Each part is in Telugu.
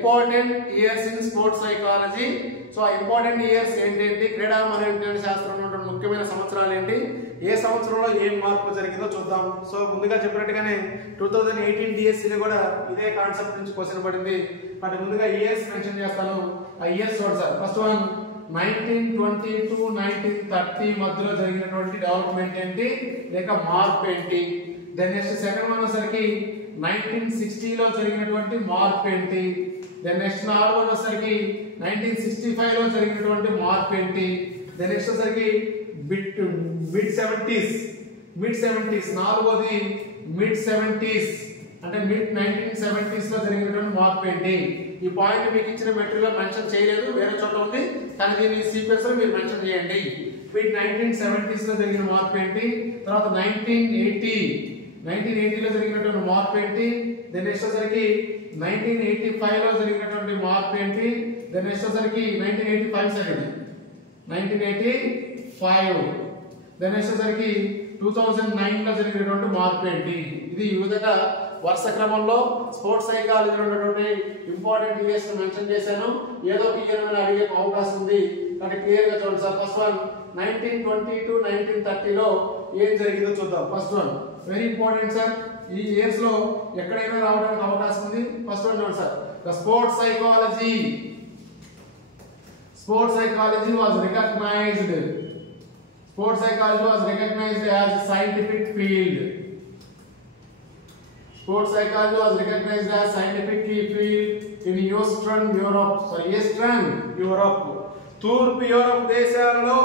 Important years in sports psychology. So ఆ ఇంపార్టెంట్ ఇయర్స్ ఏంటంటే క్రీడా మనోవిజ్ఞాన శాస్త్రంలో ఉన్న ముఖ్యమైన సంవత్సరాలు ఏంటి, ఏ సంవత్సరంలో ఏం మార్పు జరిగిందో చూద్దాం. సో ముందుగా చెప్పినట్టుగానే 2018 డిఎస్సీలో కూడా ఇదే కాన్సెప్ట్ నుంచి క్వశ్చన్ పడింది. బట్ ముందుగా ఇయర్స్ మెన్షన్ చేస్తాను. ఆ ఇయర్స్ చూడండి సార్. ఫస్ట్ వన్ 1920 to 1930 మధ్యలో జరిగినటువంటి డెవలప్మెంట్ ఏంటి లేక మార్పు ఏంటి. దెన్ నెక్స్ట్ సెకండ్ వన్ వచ్చేసరికి 1960లో జరిగినటువంటి మార్పు ఏంటి. దెన్ నెక్స్ట్ నాలుగు వన్ వచ్చేసరికి 1965లో జరిగినటువంటి మార్పు ఏంటి. దెన్ నెక్స్ట్ వచ్చేసరికి మిడ్ 70s నాలుగోది మిడ్ 70s అంటే మిడ్ 1970s లో జరిగినటువంటి మార్పు ఏంటి. ఈ పాయింట్ మీకు ఇచ్చిన మెటీరియల్ మెన్షన్ చేయలేదు, వేరే చోట ఉంది, కానీ దీని సీక్వెన్స్ లో మీరు మెన్షన్ చేయండి. మిడ్ 1970s లో జరిగిన మార్పు ఏంటి, తర్వాత 1980 లో జరిగినటువంటి మార్పు ఏంటి. దెన్ నెక్స్ట్ వచ్చేసరికి 1985 లో జరిగినటువంటి మార్పు ఏంటి. దెన్ నెక్స్ట్ వచ్చేసరికి 1985 దెన్ నెక్స్ట్ వచ్చేసరికి 2009 లో జరిగినటువంటి మార్పు ఏంటి. ఇది ఈ విధంగా వరుస క్రమంలో స్పోర్ట్స్ సైకాలజీలో ఉన్నటువంటి ఇంపార్టెంట్ ఇయర్స్ మెన్షన్ చేశాను. ఏదో ఒక ఇయర్ మీద అడిగే అవకాశం ఉంది, కానీ క్లియర్ గా చూడండి సార్. ఫస్ట్ వన్ 1920 to 1930 లో ఏం జరిగిందో చూద్దాం. First one very important sir. ఈ ఇయర్స్ లో ఎక్కడైనా రావడానికి అవకాశం ఉంది. ఫస్ట్ వన్ చూడండి sir. The sports psychology was recognized. Sports psychology was recognized as a scientific field. Sports psychology was recognized as scientific field in Eastern Europe. తూర్పు యూరప్ దేశాలలో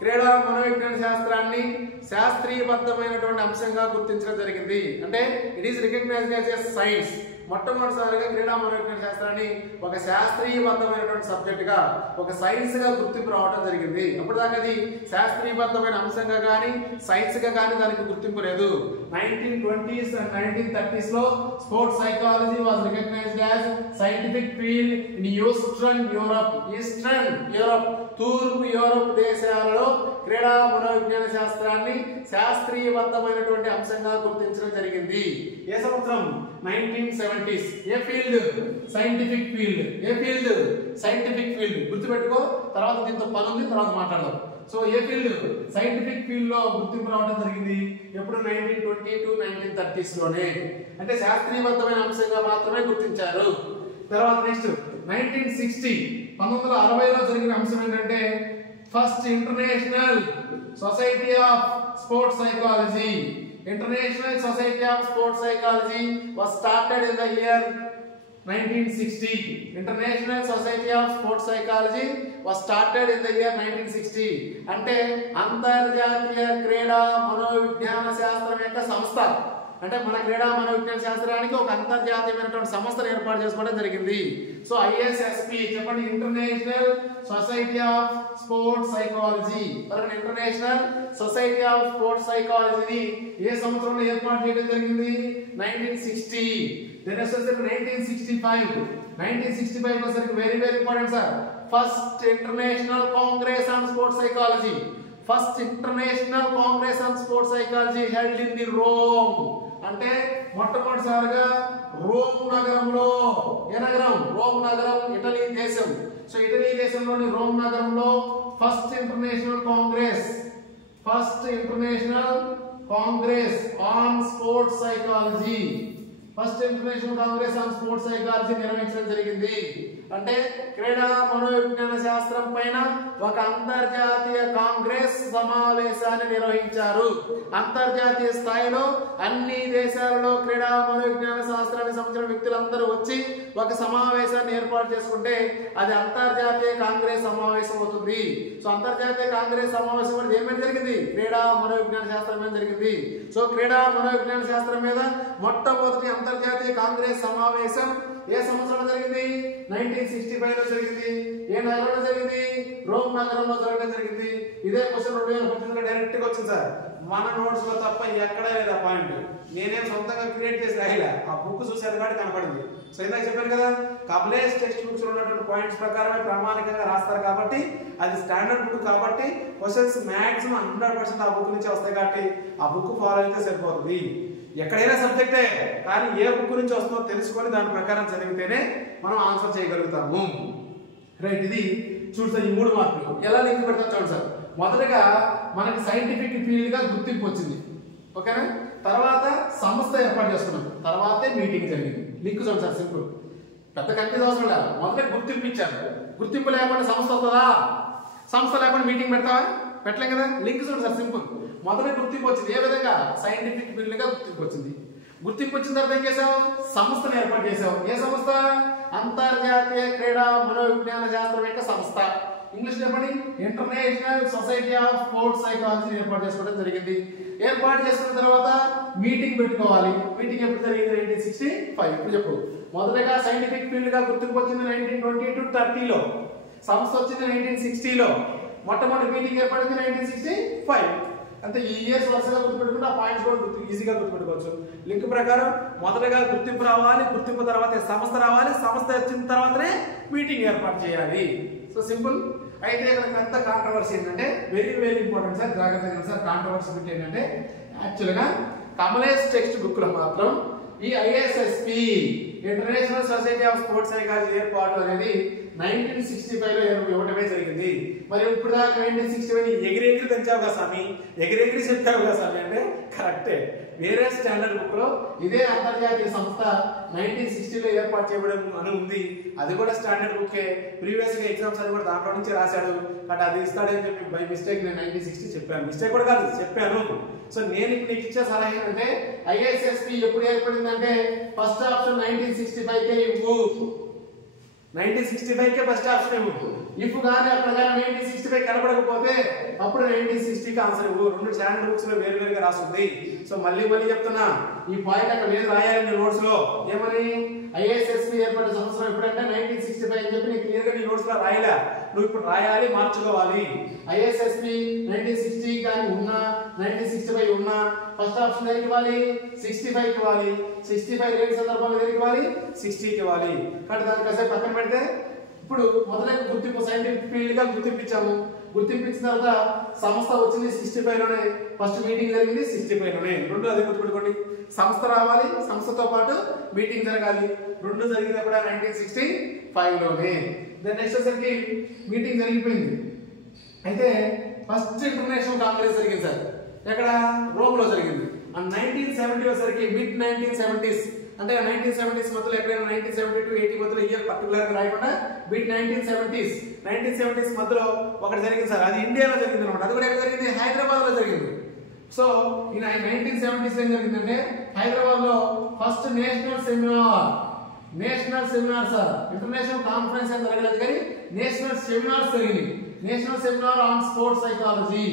క్రీడా మనోవిజ్ఞాన శాస్త్రాన్ని శాస్త్రీయబద్ధమైనటువంటి అంశంగా గుర్తించడం జరిగింది. అంటే it is recognised as a science. మొట్టమొదటిసారిగా క్రీడా మనోవిజ్ఞాన శాస్త్రాన్ని ఒక శాస్త్రీయబద్ధమైనటువంటి సబ్జెక్ట్ గా, ఒక సైన్స్ గా గుర్తింపు రావడం జరిగింది. అప్పుడు దాకా అది శాస్త్రీయబద్ధమైన అంశంగా కానీ సైన్స్ గా కానీ దానికి గుర్తింపు లేదు. 1920s and 1930s లో sports psychology was recognised as scientific field in Eastern Europe తూర్పు యూరప్ దేశాలలో క్రీడా మనోవిజ్ఞాన శాస్త్రాన్ని శాస్త్రీయబద్ధమైనటువంటి అంశంగా గుర్తించడం జరిగింది. ఏ సంవత్సరం? 1970s. ఏ ఫీల్డ్? Scientific field. ఏ ఫీల్డ్? Scientific field. గుర్తుపెట్టుకో, తర్వాత దీంతో పని ఉంది, తర్వాత మాట్లాడదాం. సో ఏ ఫీల్డ్? సైంటిఫిక్ ఫీల్డ్ లో గుర్తింపు రావడం జరిగింది. ఎప్పుడు? 1920 to 1930s లోనే. అంటే శాస్త్రీయబద్ధమైన అంశంగా మాత్రమే గుర్తించారు. తర్వాత నెక్స్ట్ 1960లో జరిగిన అంశం ఏంటంటే first international society of sports psychology. International Society of Sports Psychology was started in the year 1960. International Society of Sports Psychology was started in the year 1960. అంటే అంతర్జాతీయ క్రీడా మనోవిజ్ఞాన శాస్త్రం యొక్క సంస్థ. అంటే మన క్రీడా మనోవిజ్ఞాన శాస్త్రానికి ఒక అంతర్జాతీయమైనటువంటి సంస్థను ఏర్పాటు చేసుకోవడం జరిగింది. సో ISSP చెప్పండి. International society of sports psychology. International society of sports సైకాలజీని ఏ సంవత్సరంలో ఏర్పాటు చేయడం జరిగింది? 1960. దెన్ 1965 వచ్చేసరికి very important sir. First international congress on sports psychology. First international congress on sports psychology held in the Rome. అంటే మొట్టమొదటిసారిగా రోమ్ నగరంలో, ఏ నగరం? రోమ్ నగరం, ఇటలీ దేశం. సో ఇటలీ దేశంలోని రోమ్ నగరంలో first international congress on sports psychology నిర్వహించడం జరిగింది. అంటే క్రీడా మనోవిజ్ఞాన శాస్త్రం పైన ఒక అంతర్జాతీయ కాంగ్రెస్ సమావేశాన్ని నిర్వహించారు. అంతర్జాతీయ స్థాయిలో అన్ని దేశాలలో క్రీడా మనోవిజ్ఞాన శాస్త్రానికి సంబంధించిన వ్యక్తులందరూ వచ్చి ఒక సమావేశాన్ని ఏర్పాటు చేసుకుంటే అది అంతర్జాతీయ కాంగ్రెస్ సమావేశం అవుతుంది. సో అంతర్జాతీయ కాంగ్రెస్ సమావేశం అనేది ఏమైనా జరిగింది? క్రీడా మనోవిజ్ఞాన శాస్త్రం మీద జరిగింది. సో క్రీడా మనోవిజ్ఞాన శాస్త్రం మీద మొట్టమొదటి అంతర్జాతీయ కాంగ్రెస్ సమావేశం ఏ సంవత్సరంలో జరిగింది? 1965లో జరిగింది. ఏ నగరంలో జరిగింది? రోమ్ నగరంలో జరగడం జరిగింది. ఇదే క్వశ్చన్ 2018లో డైరెక్ట్ గా వచ్చింది సార్. మన నోట్స్ లో తప్ప ఎక్కడా లేదా పాయింట్. నేనేం సొంతంగా క్రియేట్ చేసి రాయలే, ఆ బుక్ చూసాను కాబట్టి కనపడింది. సో ఇందాక చెప్పాను కదా, కబ్లేస్ టెక్స్ట్ బుక్స్ లో ఉన్నటువంటి పాయింట్స్ ప్రకారమే ప్రామాణికంగా రాస్తారు కాబట్టి అది స్టాండర్డ్ బుక్ కాబట్టి క్వశ్చన్స్ మాక్సిమం 100% ఆ బుక్ నుంచి వస్తాయి కాబట్టి ఆ బుక్ ఫాలో అయితే సరిపోతుంది. ఎక్కడైనా సబ్జెక్టే, కానీ ఏ బుక్ నుంచి వస్తుందో తెలుసుకొని దాని ప్రకారం చదివితేనే మనం ఆన్సర్ చేయగలుగుతాము. రైట్, ఇది చూడు సార్, ఈ 3 మార్కులు ఎలా లింక్ పెడతాం చూడండి సార్. మొదటగా మనకి సైంటిఫిక్ ఫీల్డ్ గా గుర్తింపు వచ్చింది, ఓకేనా. తర్వాత సంస్థ ఏర్పాటు చేసుకున్నాం, తర్వాతే మీటింగ్ జరిగింది. లింక్ చూడండి సార్, సింపుల్, పెద్ద కన్ఫ్యూజ్ అవసరం లేదు. మొదట గుర్తింపు ఇచ్చారు, గుర్తింపు లేకుండా సంస్థ వస్తుందా? సంస్థ లేకుండా మీటింగ్ పెడతావా? పెట్టలేం కదా. లింక్ చూడండి సార్, సింపుల్. మొదట గుర్తింపు వచ్చింది, ఏ విధంగా? సైంటిఫిక్ ఫీల్డ్ గా గుర్తింపు వచ్చింది. గుర్తింపు వచ్చిన తర్వాత ఏం చేసావు? సంస్థను ఏర్పాటు చేసావు. ఏ సంస్థ? అంతర్జాతీయ క్రీడా మనోవిజ్ఞాన శాస్త్రం యొక్క సంస్థ. ఇంగ్లీష్ చెప్పండి, international society of sports psychology ఏర్పాటు చేసుకోవడం జరిగింది. ఏర్పాటు చేసుకున్న తర్వాత మీటింగ్ పెట్టుకోవాలి. మీటింగ్ ఎప్పుడు జరిగింది? 1965. ఇప్పుడు చెప్పు. మొదటగా సైంటిఫిక్ ఫీల్డ్ గా గుర్తింపు వచ్చింది 1920 to 30లో. సంస్థ వచ్చింది 1960లో. మొట్టమొదటి మీటింగ్ ఏర్పడింది 1965. అంటే ఈ ఇయర్స్ వరుసగా గుర్తుపెట్టుకుంటే ఆ పాయింట్స్ కూడా ఈజీగా గుర్తుపెట్టుకోవచ్చు. లింక్ ప్రకారం మొదటగా గుర్తింపు రావాలి, గుర్తింపు తర్వాత సంస్థ రావాలి, సంస్థ వచ్చిన తర్వాతనే మీటింగ్ ఏర్పాటు చేయాలి. So simple. అయితే ఇక్కడ పెద్ద కాంట్రవర్సీ ఏంటంటే, వెరీ వెరీ ఇంపార్టెంట్ సార్, జాగ్రత్తగా సార్. కాంట్రవర్సీ ఏంటంటే, యాక్చువల్గా కమలేష్ టెక్స్ట్ బుక్ లో మాత్రం ఈ ISSP international society of sports psychology ఏర్పాటు అనేది 1965లో ఇవ్వడమే జరిగింది. మరి ఇప్పుడు దాకా 1965 ఎగిరెగిరి పెంచావు కదా స్వామి, ఎగిరెగిరి చెప్పావు కదా స్వామి అంటే కరెక్టే. వేరే స్టాండర్డ్ బుక్ లో ఇదే అంతర్జాతీయ సంస్థ 1960లో ఏర్పాటు చేయడం అని ఉంది. అది కూడా స్టాండర్డ్ బుక్కే. ప్రీవియస్ గా ఎగ్జామ్స్ అని కూడా దాంట్లో నుంచి రాశాడు. బట్ అది ఇస్తాడని చెప్పి బై మిస్టేక్ నేను 1960 చెప్పాను. మిస్టేక్ కూడా కాదు, చెప్పాను. సో నేను ఇప్పుడు నీకు ఇచ్చే సలహా ఏంటంటే, ISSP ఎప్పుడు ఏర్పడిందంటే ఫస్ట్ ఆప్షన్ 1965కే ఇవ్వు. 1965కే ఫస్ట్ ఆప్షన్ ఇవ్వు. ఇఫ్ కానీ అక్కడ 1965 కనబడకపోతే అప్పుడు 1960కి ఆన్సర్ ఇవ్వు. 2 స్టాండర్డ్ బుక్స్ లో వేరు వేరుగా రాస్తుంది. సో మళ్ళీ చెప్తున్నా, ఈ పాయింట్ అక్కడ లేదు, రాయాలి నోట్స్ లో. ఏమని? ISSP ఏర్పడిన సంవత్సరం ఎప్పుడంటే 1965 అని చెప్పి నీకు క్లియర్ గా నీ నోట్స్ లో రాయలే. నువ్వు ఇప్పుడు రాయాలి, మార్చుకోవాలి. ISSP 1960 కానీ ఉన్నా 1965 ఉన్నా ఫస్ట్ ఆప్షన్ దేనికి ఇవ్వాలి? 65కి ఇవ్వాలి. 65 లేని సందర్భంలో దేనికి ఇవ్వాలి? 60కి ఇవ్వాలి. కాబట్టి దాన్ని కాసేపు పక్కన పెడితే, ఇప్పుడు మొదలైన గుర్తింపు సైంటిఫిక్ ఫీల్డ్ గా గుర్తింపించాము. గుర్తింపించిన తర్వాత సంస్థ వచ్చింది 65లోనే. ఫస్ట్ మీటింగ్ జరిగింది 65లోనే. రెండు అది గుర్తుపెట్టుకోండి. సంస్థ రావాలి, సంస్థతో పాటు మీటింగ్ జరగాలి. రెండు జరిగింది కూడా 1965లోనే. దెన్ నెక్స్ట్ వచ్చేసరికి మీటింగ్ జరిగిపోయింది. అయితే ఫస్ట్ ఇంటర్నేషనల్ కాంగ్రెస్ జరిగింది సార్. ఎక్కడ? రోమ్ లో జరిగింది. అండ్ 1970 వచ్చేసరికి మిడ్ 1970s అంటే 1970s మధ్యలో ఎక్కడైనా 1970 to 80 మధ్యలో ఇయర్ పర్టికులర్ గా రాయకుండా మిడ్ 1970s మధ్యలో ఒకటి జరిగింది సార్. అది ఇండియాలో జరిగింది అనమాట. అది కూడా ఎక్కడ జరిగింది? హైదరాబాద్ లో జరిగింది. సో ఈ 1970s ఏం జరిగిందంటే, హైదరాబాద్ లో first national seminar sir. International conference ఏం జరగలేదు కానీ నేషనల్ సెమినార్స్ జరిగింది. National seminar on sports psychology.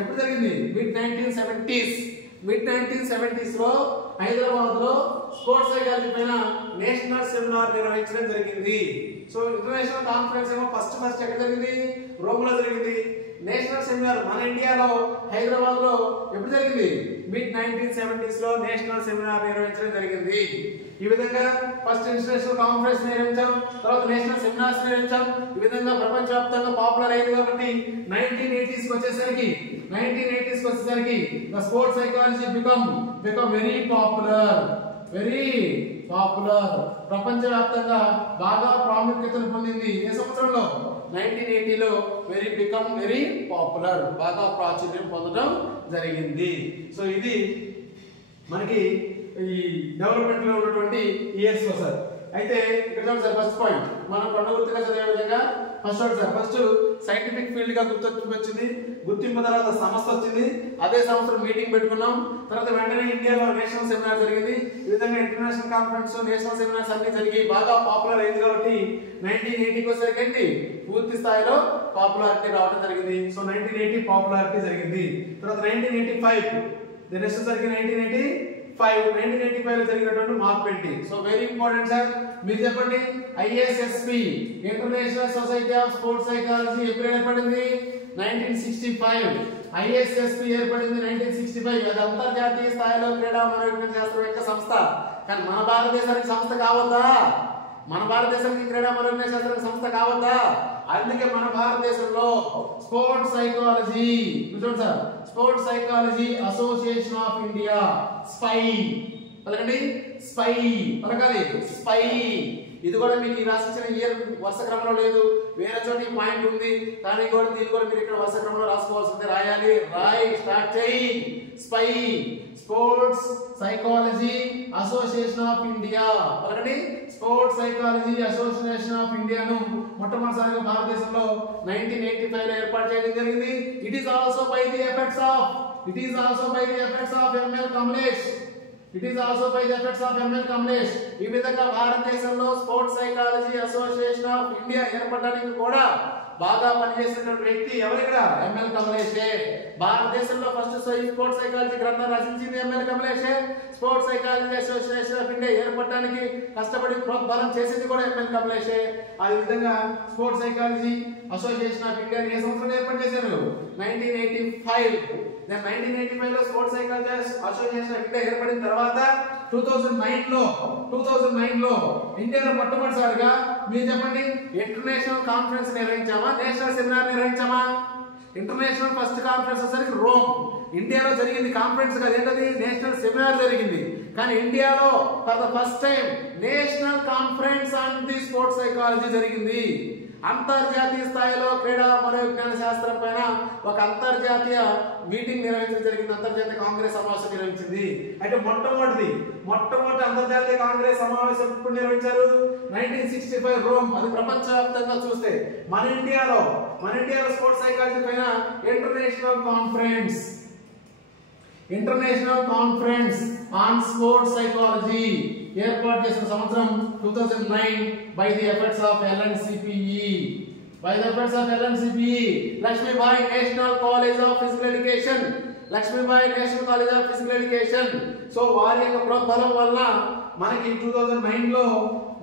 ఎప్పుడు జరిగింది? మిడ్ 1970s లో హైదరాబాద్ లో స్పోర్ట్స్ సైకాలజీ పైన నేషనల్ సెమినార్ నిర్వహించడం జరిగింది. సో ఇంటర్నేషనల్ కాన్ఫరెన్స్ ఏమో ఫస్ట్ ఎక్కడ జరిగింది? రోమ్ లో జరిగింది. నేషనల్ సెమినార్ మన ఇండియాలో హైదరాబాద్ లో ఎప్పుడు జరిగింది? మిడ్ 1970s లో నేషనల్ సెమినార్ నిర్వహించడం జరిగింది. ఈ విధంగా ఫస్ట్ ఇంటర్నేషనల్ కాన్ఫరెన్స్ నిర్వహించాం, తర్వాత నేషనల్ సెమినార్స్ నిర్వహించాం. ఈ విధంగా ప్రపంచవ్యాప్తంగా పాపులర్ అయింది. కాబట్టి 1980s కి వచ్చేసరికి the sports psychology become very popular. ప్రపంచవ్యాప్తంగా బాగా ప్రాముఖ్యతను పొందింది. ఏ సంవత్సరంలో? 1980లో become very popular, బాగా ప్రాచుర్యం పొందడం జరిగింది. సో ఇది మనకి ఈ డెవలప్మెంట్ లో ఉన్నటువంటి ఇయర్స్ లో సార్. అయితే ఇక్కడ చూడండి సార్, ఫస్ట్ పాయింట్ మనం కొండగుర్తుగా చదివే విధంగా ఫస్ట్ సైంటిఫిక్ ఫీల్డ్ గా వచ్చింది. గుర్తింపు తర్వాత సంస్థ వచ్చింది. అదే సంవత్సరం మీటింగ్ పెట్టుకున్నాం. తర్వాత వెంటనే ఇండియాలో నేషనల్ సెమినార్ జరిగింది. ఈ విధంగా ఇంటర్నేషనల్ కాన్ఫరెన్స్, నేషనల్ సెమినార్స్ అన్ని జరిగి బాగా పాపులర్ అయింది. కాబట్టి 1980కి వచ్చేసరికి పూర్తి స్థాయిలో పాపులారిటీ రావడం జరిగింది. సో 1980 పాపులారిటీ జరిగింది. తర్వాత 1985 నెక్స్ట్ వచ్చేసరికి 1985 లో జరిగినటువంటి mark painting. So very important sir. మీరు చెప్పండి, ISSP international society of sports psychology ఎప్పుడు ఏర్పడింది? 1965. ISSP ఏర్పడింది 1965. అది అంతర్జాతీయ స్థాయిలో క్రీడా మనోవిజ్ఞాన శాస్త్రం యొక్క సంస్థ. కానీ మన భారతదేశానికి సంస్థ కావద్దా? మన భారతదేశానికి క్రీడా మనోవిజ్ఞాన శాస్త్రం సంస్థ కావద్దా? అందుకే మన భారతదేశంలో స్పోర్ట్స్ సైకాలజీ చూడండి sir, sports psychology association of India, spy పలకండి, స్పై పలకాలి, స్పై. ఇది కూడా మీకు ఈ రాసిచ్చిన ఇయర్ వరుస క్రమంలో లేదు, వేరే చోట ఈ పాయింట్ ఉంది, కానీ కూడా దీన్ని కూడా మీరు ఇక్కడ వరుస క్రమంలో రాసుకోవాల్సిందే, రాయాలి. రాయి, స్టార్ట్ చేయి. స్పై, sports psychology association of India పలకండి. స్పోర్ట్స్ సైకాలజీ అసోసియేషన్ ఆఫ్ ఇండియాను మొట్టమొదటిసారిగా భారతదేశంలో 1985 లో ఏర్పాటు చేయడం జరిగింది. It is also by the effects of ML Kamlesh. ఈ విధంగా భారతదేశంలో స్పోర్ట్స్ సైకాలజీ అసోసియేషన్ ఆఫ్ ఇండియా ఏర్పడడానికి కూడా బాగా పనిచేసినటువంటి వ్యక్తి ఎవరు ఇక్కడ? ఎంఎల్ కమలేషే. భారతదేశంలో ఫస్ట్ స్పోర్ట్స్ సైకాలజీ గ్రంథం రచించింది ఎంఎల్ కమలేషే. Sports psychology association of India ఏర్పడడానికి కష్టపడి ప్రోద్బలం చేసింది కూడా ఎంఎల్ కమలేషే. ఆ విధంగా sports psychology association of India ఏ సంవత్సరంలో ఏర్పాటు చేశారు? 1985. 1985 లో sports psychology association of India ఏర్పడిన తర్వాత 2009 లో ఇండియాలో మొట్టమొదటిసారిగా మీరు చెప్పండి, ఇంటర్నేషనల్ కాన్ఫరెన్స్ నిర్వహించామా, నేషనల్ సెమినార్ నిర్వహించామా? ఇంటర్నేషనల్ ఫస్ట్ కాన్ఫరెన్స్ వచ్చేసరికి రోమ్, ఇండియాలో జరిగింది. కాన్ఫరెన్స్ కాదు, ఏంటది? నేషనల్ సెమినార్ జరిగింది. కానీ ఇండియాలో for the first time national conference on the sports psychology జరిగింది. అంతర్జాతీయ స్థాయిలో క్రీడా మనోవిజ్ఞాన శాస్త్రం పైన ఒక అంతర్జాతీయ మీటింగ్ నిర్వహించడం జరిగింది. అంతర్జాతీయ కాంగ్రెస్ సమావేశం నిర్వహించింది. అయితే మొట్టమొదటి అంతర్జాతీయ కాంగ్రెస్ సమావేశం ఎప్పుడు నిర్వహించారు? 1965 రోమ్. అది ప్రపంచవ్యాప్తంగా చూస్తే మన ఇండియాలో స్పోర్ట్స్ సైకాలజీ పైన international conference on sports psychology ఏర్పాటు చేసిన సంవత్సరం 2009 by the efforts of LNCPE. Lakshmibai national college of physical education. So వారి యొక్క ప్రోద్బలం వల్ల మనకి 2009 లో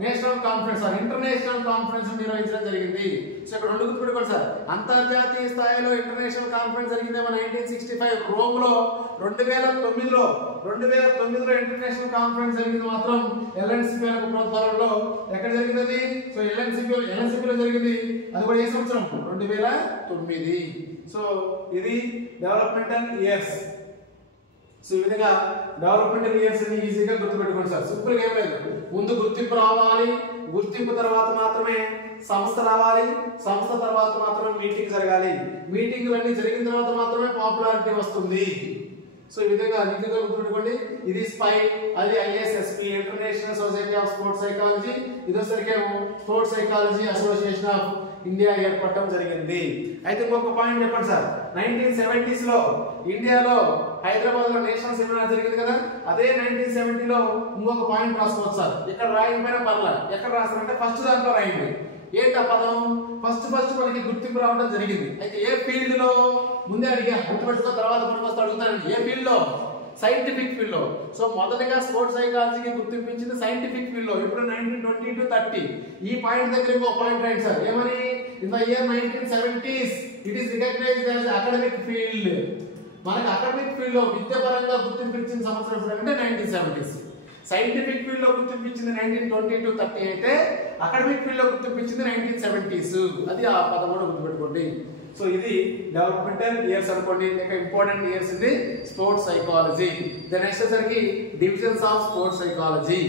నేషనల్ కాన్ఫరెన్స్ ఇంటర్నేషనల్ కాన్ఫరెన్స్ నిర్వహించడం జరిగింది. సో ఇక్కడ రెండు గుర్తుపెట్టుకోండి సార్. అంతర్జాతీయ స్థాయిలో ఇంటర్నేషనల్ కాన్ఫరెన్స్ జరిగిందేమో 1965 రోమ్ లో. 2009లో ఇంటర్నేషనల్ కాన్ఫరెన్స్ జరిగింది మాత్రం LNCP ప్రోద్బలంలో. ఎక్కడ జరిగింది అది? సో LNCP లో జరిగింది. అది కూడా ఏ సంవత్సరం? 2009. సో ఇది డెవలప్మెంటల్ ఇయర్స్. సో ఈ విధంగా డెవలప్మెంటల్ ఇయర్స్ ని ఈజీగా గుర్తుపెట్టుకోండి సార్. సింపుల్ గా ఏం లేదు, ముందు గుర్తింపు రావాలి, గుర్తింపు తర్వాత మాత్రమే సంస్థ రావాలి, సంస్థ తర్వాత మాత్రమే మీటింగ్ జరగాలి, మీటింగ్లన్నీ జరిగిన తర్వాత మాత్రమే పాపులారిటీ వస్తుంది. సో ఈ విధంగా నీట్గా గుర్తుపెట్టుకోండి. ఇది స్పై, అది ISSP international society of sports psychology. ఇదొసరికేమో sports psychology association of India ఏర్పడటం జరిగింది. అయితే ఇంకొక పాయింట్ చెప్పండి సార్. 1970s లో ఇండియాలో హైదరాబాద్ లో నేషనల్ సెమినార్ జరిగింది కదా, అదే 1970 లో ఇంకొక పాయింట్ రాసుకోవచ్చు సార్. ఇక్కడ రాయకపోయినా పర్లేదు, ఎక్కడ రాస్తారంటే ఫస్ట్ దాంట్లో రాయండి. ఏంటా పదం? ఫస్ట్ మనకి గుర్తింపు రావడం జరిగింది. అయితే ఏ ఫీల్డ్ లో? ముందే అడిగా, గుర్తుపెట్టుకో, తర్వాత గుర్తుకొస్తే అడుగుతానండి. ఏ ఫీల్డ్ లో? సైంటిఫిక్ ఫీల్డ్ లో. సో మొదటగా స్పోర్ట్స్ సైకాలజీకి గుర్తింపించింది సైంటిఫిక్ ఫీల్డ్ లో. ఇప్పుడు 1920 to 30 ఈ పాయింట్ దగ్గర ఇంకో పాయింట్ రాయండి సార్. ఏమని? In the year 1970s it is recognised as academic field. మనకి అకాడమిక్ ఫీల్డ్ లో విద్యాపరంగా గుర్తింపించిన సంవత్సరం అంటే 1970s. సైంటిఫిక్ ఫీల్డ్ లో గుర్తింపించింది 1920 to 30 అయితే అకాడమిక్ ఫీల్డ్ లో గుర్తింపించింది 1970s. అది ఆ పదం కూడా గుర్తుపెట్టుకోండి. సో ఇది డెవలప్మెంటల్ ఇయర్స్ అనుకోండి. లేక important years in the sports psychology. Next వచ్చరికి డివిజన్స్ ఆఫ్ స్పోర్ట్స్ సైకాలజీ.